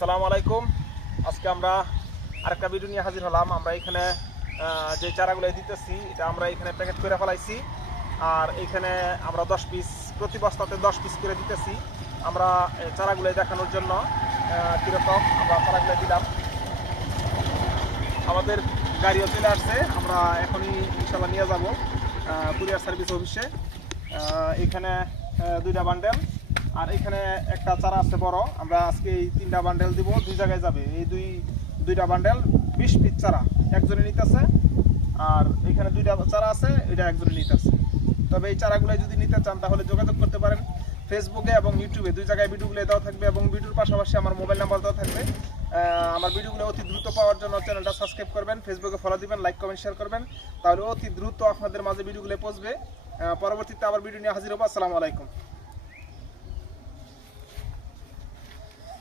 আসসালামু আলাইকুম। আজকে আমরা আরেকটা ভিডিও নিয়ে হাজির হলাম। আমরা এখানে যে চারাগুলো দিতেছি এটা আমরা এখানে প্যাকেট করে ফেলাইছি, আর এখানে আমরা 10 পিস প্রতি বস্তাতে 10 পিস করে দিতেছি। আমরা চারাগুলো দেখানোর জন্য কীরকম আমরা চারাগুলো দিলাম। আমাদের গাড়িও চলে আসছে, আমরা এখনই ইনশাল্লাহ নিয়ে যাব কুরিয়ার সার্ভিস অফিসে। এখানে 2টা বান্ডেল, আর এখানে একটা চারা আছে বড়। আমরা আজকে এই 3টা বান্ডেল দিব, 2 জায়গায় যাবে। এই দুইটা বান্ডেল 20 পিস চারা একজনে নিতেছে, আর এখানে 2টা চারা আছে, এটা একজনে নিতেছে। তবে এই চারাগুলো যদি নিতে চান তাহলে যোগাযোগ করতে পারেন। ফেসবুকে এবং ইউটিউবে 2 জায়গায় ভিডিওগুলো দেওয়া থাকবে, এবং ভিডিওর পাশাপাশি আমার মোবাইল নাম্বার দেওয়া থাকবে। আমার ভিডিওগুলো অতি দ্রুত পাওয়ার জন্য চ্যানেলটা সাবস্ক্রাইব করবেন, ফেসবুকে ফলো দিবেন, লাইক কমেন্ট শেয়ার করবেন, তাহলে অতি দ্রুত আপনাদের মাঝে ভিডিওগুলো পৌঁছবে। পরবর্তীতে আবার ভিডিও নিয়ে হাজির হবো। আসসালামু আলাইকুম।